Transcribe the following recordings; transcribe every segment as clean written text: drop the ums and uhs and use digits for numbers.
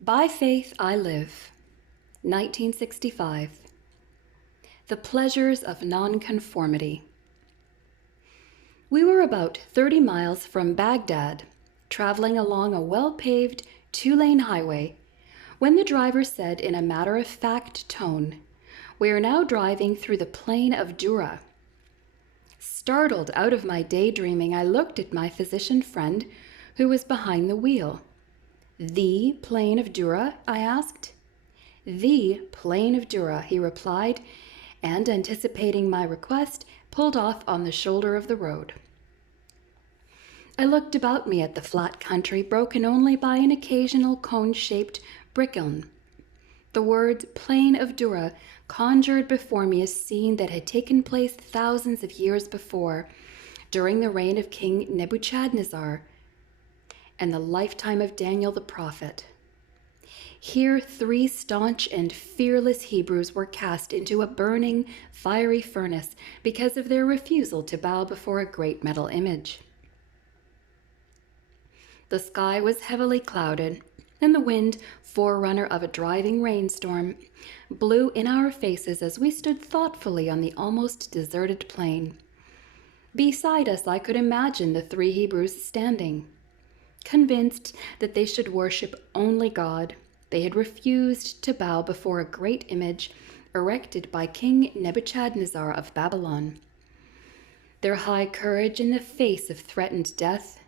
By Faith I Live, 1965. The Pleasures of Nonconformity. We were about 30 miles from Baghdad, traveling along a well-paved two-lane highway, when the driver said in a matter-of-fact tone, "We are now driving through the plain of Dura." Startled out of my daydreaming, I looked at my physician friend who was behind the wheel. "The plain of Dura?" I asked. "The plain of Dura," he replied, and anticipating my request, pulled off on the shoulder of the road. I looked about me at the flat country, broken only by an occasional cone-shaped bricklin. The words plain of Dura conjured before me a scene that had taken place thousands of years before, during the reign of King Nebuchadnezzar and the lifetime of Daniel the prophet. Here 3 staunch and fearless Hebrews were cast into a burning, fiery furnace because of their refusal to bow before a great metal image. The sky was heavily clouded, and the wind, forerunner of a driving rainstorm, blew in our faces as we stood thoughtfully on the almost deserted plain. Beside us, I could imagine the 3 Hebrews standing. Convinced that they should worship only God, they had refused to bow before a great image erected by King Nebuchadnezzar of Babylon. Their high courage in the face of threatened death,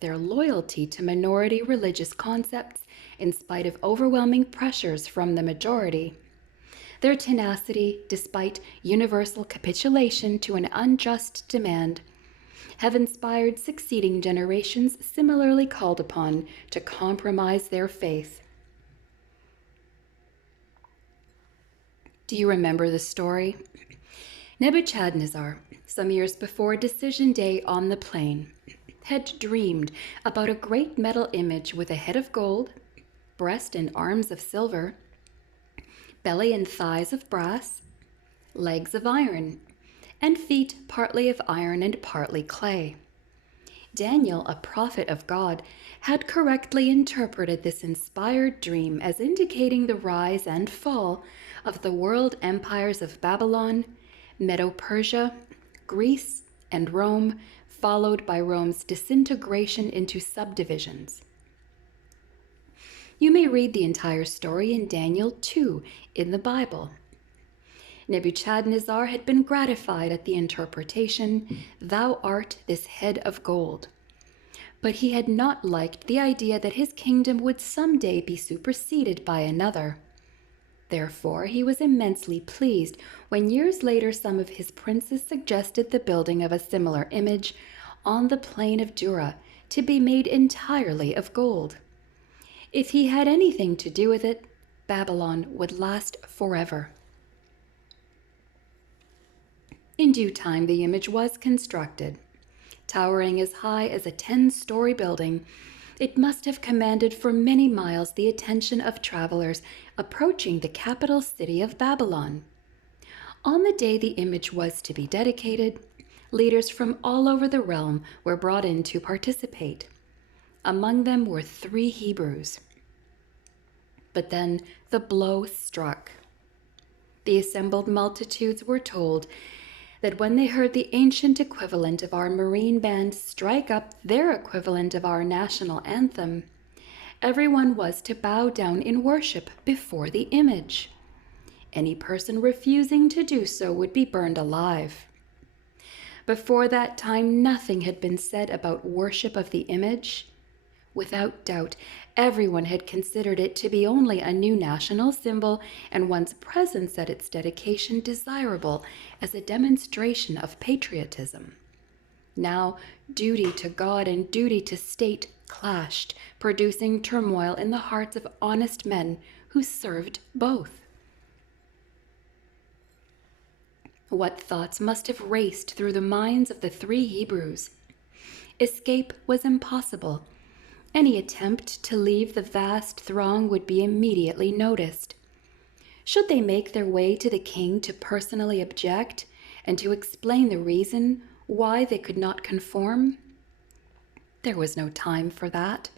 their loyalty to minority religious concepts in spite of overwhelming pressures from the majority, their tenacity despite universal capitulation to an unjust demand, have inspired succeeding generations similarly called upon to compromise their faith. Do you remember the story? Nebuchadnezzar, some years before Decision Day on the plain, had dreamed about a great metal image with a head of gold, breast and arms of silver, belly and thighs of brass, legs of iron, and feet partly of iron and partly clay. Daniel, a prophet of God, had correctly interpreted this inspired dream as indicating the rise and fall of the world empires of Babylon, Medo-Persia, Greece, and Rome, followed by Rome's disintegration into subdivisions. You may read the entire story in Daniel 2 in the Bible. Nebuchadnezzar had been gratified at the interpretation, "Thou art this head of gold." But he had not liked the idea that his kingdom would someday be superseded by another. Therefore, he was immensely pleased when years later some of his princes suggested the building of a similar image on the plain of Dura to be made entirely of gold. If he had anything to do with it, Babylon would last forever. In due time, the image was constructed. Towering as high as a 10-story building, it must have commanded for many miles the attention of travelers approaching the capital city of Babylon. On the day the image was to be dedicated, leaders from all over the realm were brought in to participate. Among them were 3 Hebrews. But then the blow struck. The assembled multitudes were told that when they heard the ancient equivalent of our Marine Band strike up their equivalent of our national anthem, everyone was to bow down in worship before the image. Any person refusing to do so would be burned alive. Before that time, nothing had been said about worship of the image. Without doubt, everyone had considered it to be only a new national symbol and one's presence at its dedication desirable as a demonstration of patriotism. Now, duty to God and duty to state clashed, producing turmoil in the hearts of honest men who served both. What thoughts must have raced through the minds of the 3 Hebrews? Escape was impossible. Any attempt to leave the vast throng would be immediately noticed. Should they make their way to the king to personally object and to explain the reason why they could not conform? There was no time for that.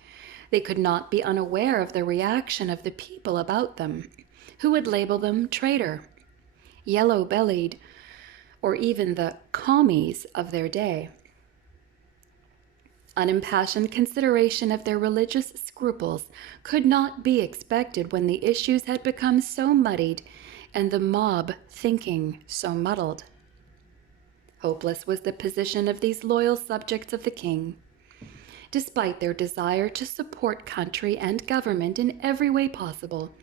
They could not be unaware of the reaction of the people about them, who would label them traitor, yellow-bellied, or even the commies of their day. Unimpassioned consideration of their religious scruples could not be expected when the issues had become so muddied and the mob thinking so muddled. Hopeless was the position of these loyal subjects of the king. Despite their desire to support country and government in every way possible,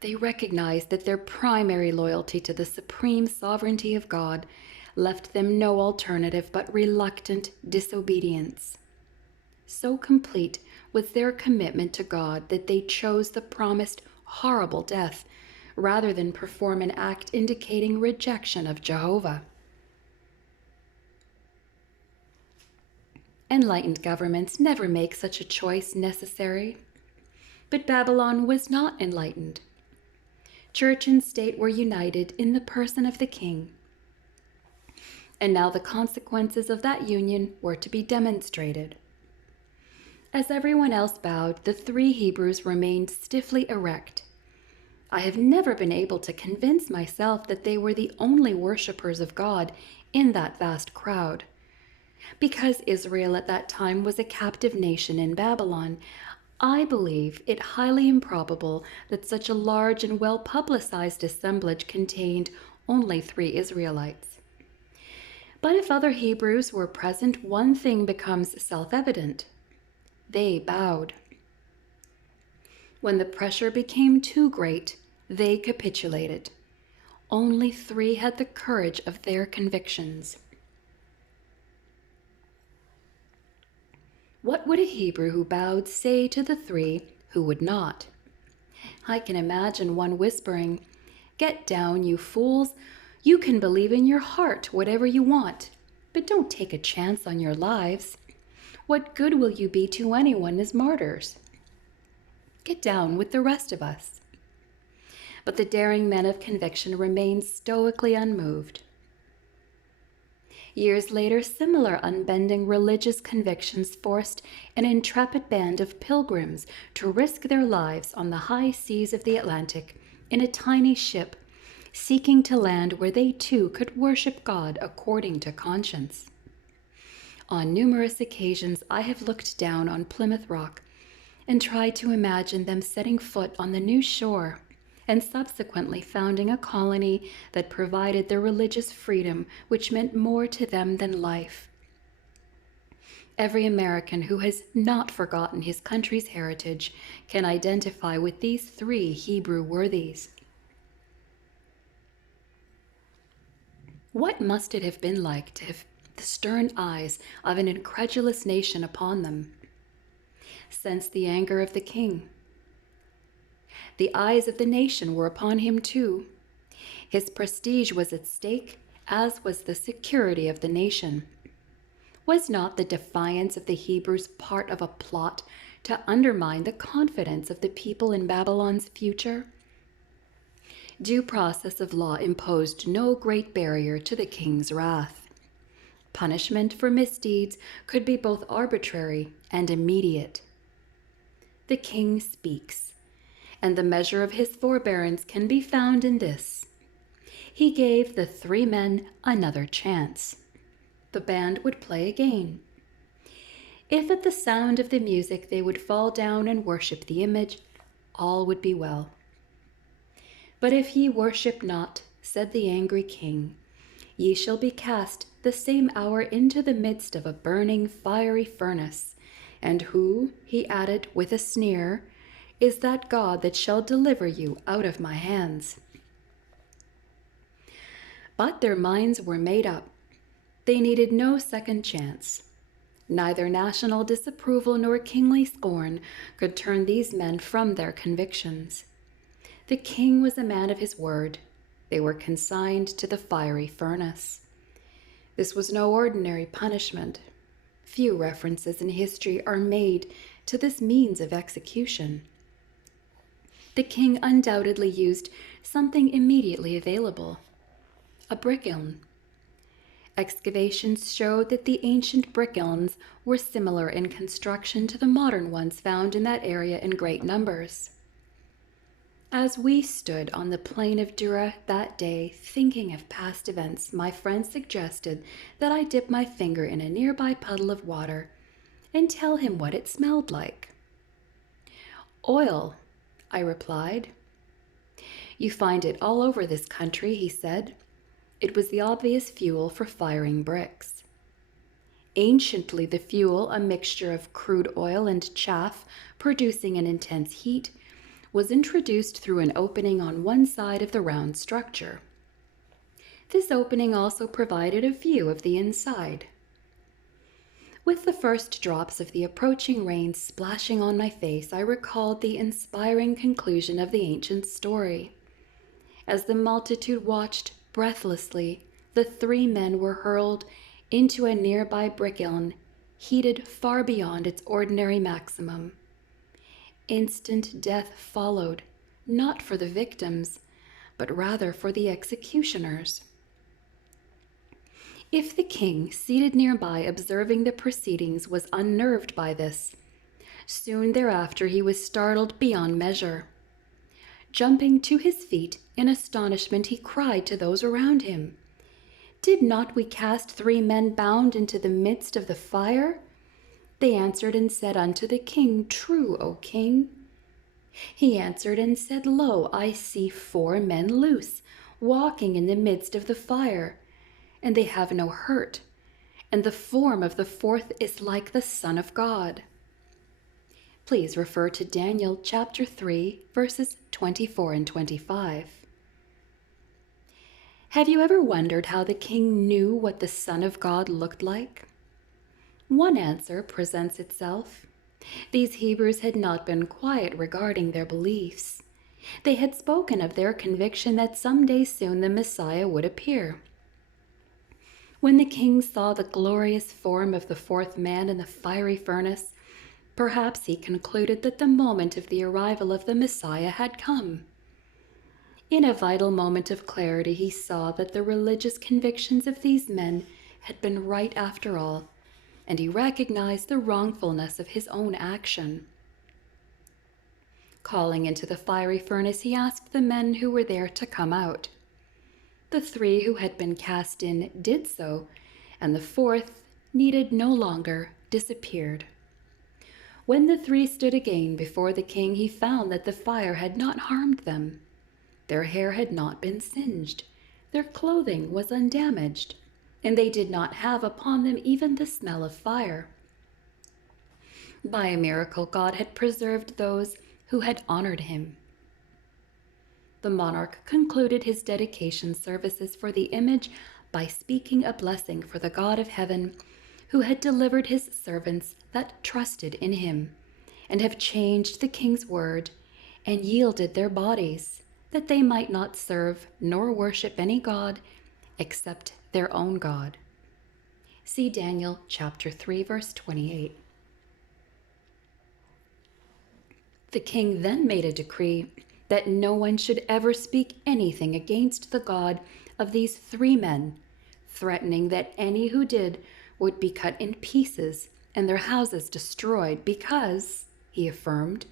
they recognized that their primary loyalty to the supreme sovereignty of God left them no alternative but reluctant disobedience. So complete was their commitment to God that they chose the promised horrible death rather than perform an act indicating rejection of Jehovah. Enlightened governments never make such a choice necessary. But Babylon was not enlightened. Church and state were united in the person of the king. And now the consequences of that union were to be demonstrated. As everyone else bowed, the three Hebrews remained stiffly erect. I have never been able to convince myself that they were the only worshippers of God in that vast crowd. Because Israel at that time was a captive nation in Babylon, I believe it highly improbable that such a large and well-publicized assemblage contained only 3 Israelites. But if other Hebrews were present, one thing becomes self-evident. They bowed. When the pressure became too great, they capitulated. Only 3 had the courage of their convictions. What would a Hebrew who bowed say to the 3 who would not? I can imagine one whispering, "Get down, you fools. You can believe in your heart whatever you want, but don't take a chance on your lives. What good will you be to anyone as martyrs? Get down with the rest of us." But the daring men of conviction remained stoically unmoved. Years later, similar unbending religious convictions forced an intrepid band of pilgrims to risk their lives on the high seas of the Atlantic in a tiny ship, seeking to land where they too could worship God according to conscience. On numerous occasions, I have looked down on Plymouth Rock and tried to imagine them setting foot on the new shore and subsequently founding a colony that provided the religious freedom which meant more to them than life. Every American who has not forgotten his country's heritage can identify with these 3 Hebrew worthies. What must it have been like to have the stern eyes of an incredulous nation upon them? Sense the anger of the king. The eyes of the nation were upon him too. His prestige was at stake, as was the security of the nation. Was not the defiance of the Hebrews part of a plot to undermine the confidence of the people in Babylon's future? Due process of law imposed no great barrier to the king's wrath. Punishment for misdeeds could be both arbitrary and immediate. The king speaks, and the measure of his forbearance can be found in this. He gave the 3 men another chance. The band would play again. If at the sound of the music they would fall down and worship the image, all would be well. But if ye worship not, said the angry king, ye shall be cast the same hour into the midst of a burning fiery furnace. And who, he added with a sneer, is that God that shall deliver you out of my hands? But their minds were made up. They needed no second chance. Neither national disapproval nor kingly scorn could turn these men from their convictions. The king was a man of his word. They were consigned to the fiery furnace. This was no ordinary punishment. Few references in history are made to this means of execution. The king undoubtedly used something immediately available, a brick kiln. Excavations showed that the ancient brick kilns were similar in construction to the modern ones found in that area in great numbers. As we stood on the plain of Dura that day, thinking of past events, my friend suggested that I dip my finger in a nearby puddle of water and tell him what it smelled like. "Oil," I replied. "You find it all over this country," he said. It was the obvious fuel for firing bricks. Anciently, the fuel, a mixture of crude oil and chaff producing an intense heat, was introduced through an opening on one side of the round structure. This opening also provided a view of the inside. With the first drops of the approaching rain splashing on my face, I recalled the inspiring conclusion of the ancient story. As the multitude watched breathlessly, the three men were hurled into a nearby brick kiln, heated far beyond its ordinary maximum. Instant death followed, not for the victims, but rather for the executioners. If the king, seated nearby observing the proceedings, was unnerved by this, soon thereafter he was startled beyond measure. Jumping to his feet in astonishment, he cried to those around him, "Did not we cast 3 men bound into the midst of the fire?" They answered and said unto the king, "True, O king." He answered and said, "Lo, I see 4 men loose, walking in the midst of the fire, and they have no hurt, and the form of the 4th is like the Son of God." Please refer to Daniel chapter 3, verses 24 and 25. Have you ever wondered how the king knew what the Son of God looked like? One answer presents itself. These Hebrews had not been quiet regarding their beliefs. They had spoken of their conviction that someday soon the Messiah would appear. When the king saw the glorious form of the 4th man in the fiery furnace, perhaps he concluded that the moment of the arrival of the Messiah had come. In a vital moment of clarity, he saw that the religious convictions of these men had been right after all, and he recognized the wrongfulness of his own action. Calling into the fiery furnace, he asked the men who were there to come out. The 3 who had been cast in did so, and the 4th, needed no longer, disappeared. When the 3 stood again before the king, he found that the fire had not harmed them. Their hair had not been singed, their clothing was undamaged, and they did not have upon them even the smell of fire. By a miracle, God had preserved those who had honored him. The monarch concluded his dedication services for the image by speaking a blessing for the God of heaven, who had delivered his servants that trusted in him, and have changed the king's word, and yielded their bodies, that they might not serve nor worship any god except their own God. See Daniel chapter 3, verse 28. The king then made a decree that no one should ever speak anything against the God of these 3 men, threatening that any who did would be cut in pieces and their houses destroyed, because, he affirmed,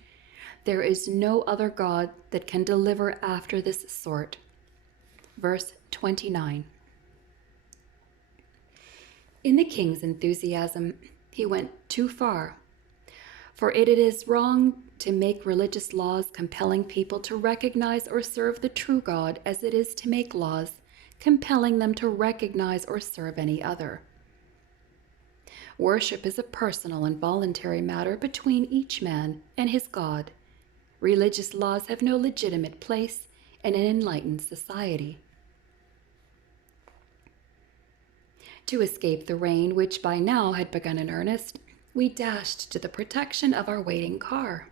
there is no other God that can deliver after this sort. Verse 29. In the king's enthusiasm, he went too far. For it is wrong to make religious laws compelling people to recognize or serve the true God as it is to make laws compelling them to recognize or serve any other. Worship is a personal and voluntary matter between each man and his God. Religious laws have no legitimate place in an enlightened society. To escape the rain, which by now had begun in earnest, we dashed to the protection of our waiting car.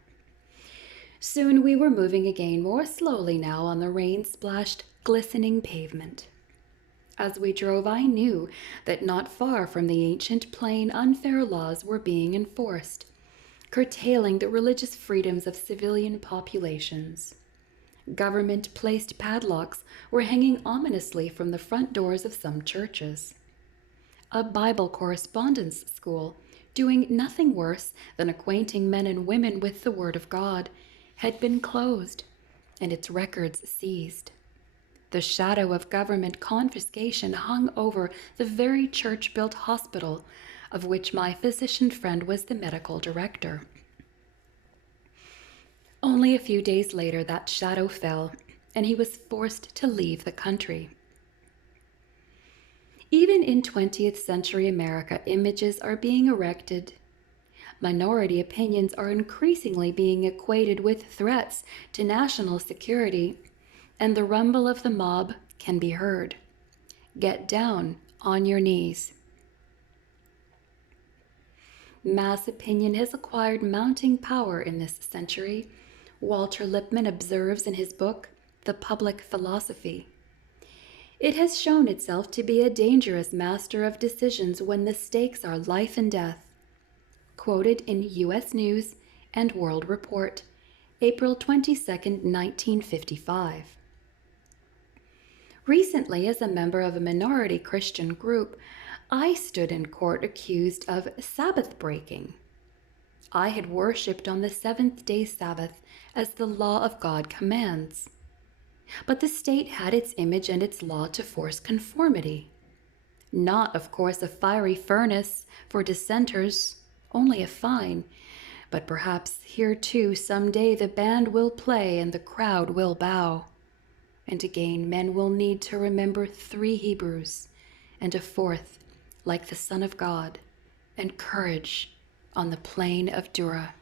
Soon we were moving again, more slowly now, on the rain-splashed, glistening pavement. As we drove, I knew that not far from the ancient plain, unfair laws were being enforced, curtailing the religious freedoms of civilian populations. Government-placed padlocks were hanging ominously from the front doors of some churches. a Bible correspondence school, doing nothing worse than acquainting men and women with the Word of God, had been closed and its records seized. The shadow of government confiscation hung over the very church-built hospital of which my physician friend was the medical director. Only a few days later that shadow fell, and he was forced to leave the country. Even in 20th century America, images are being erected. Minority opinions are increasingly being equated with threats to national security, and the rumble of the mob can be heard. Get down on your knees. Mass opinion has acquired mounting power in this century, Walter Lippmann observes in his book, The Public Philosophy. It has shown itself to be a dangerous master of decisions when the stakes are life and death. Quoted in U.S. News and World Report, April 22, 1955. Recently, as a member of a minority Christian group, I stood in court accused of Sabbath breaking. I had worshipped on the seventh-day Sabbath as the law of God commands. But the state had its image and its law to force conformity. Not, of course, a fiery furnace for dissenters, only a fine, but perhaps here too some day the band will play and the crowd will bow. And again men will need to remember 3 Hebrews, and a 4th, like the Son of God, and courage on the plain of Dura.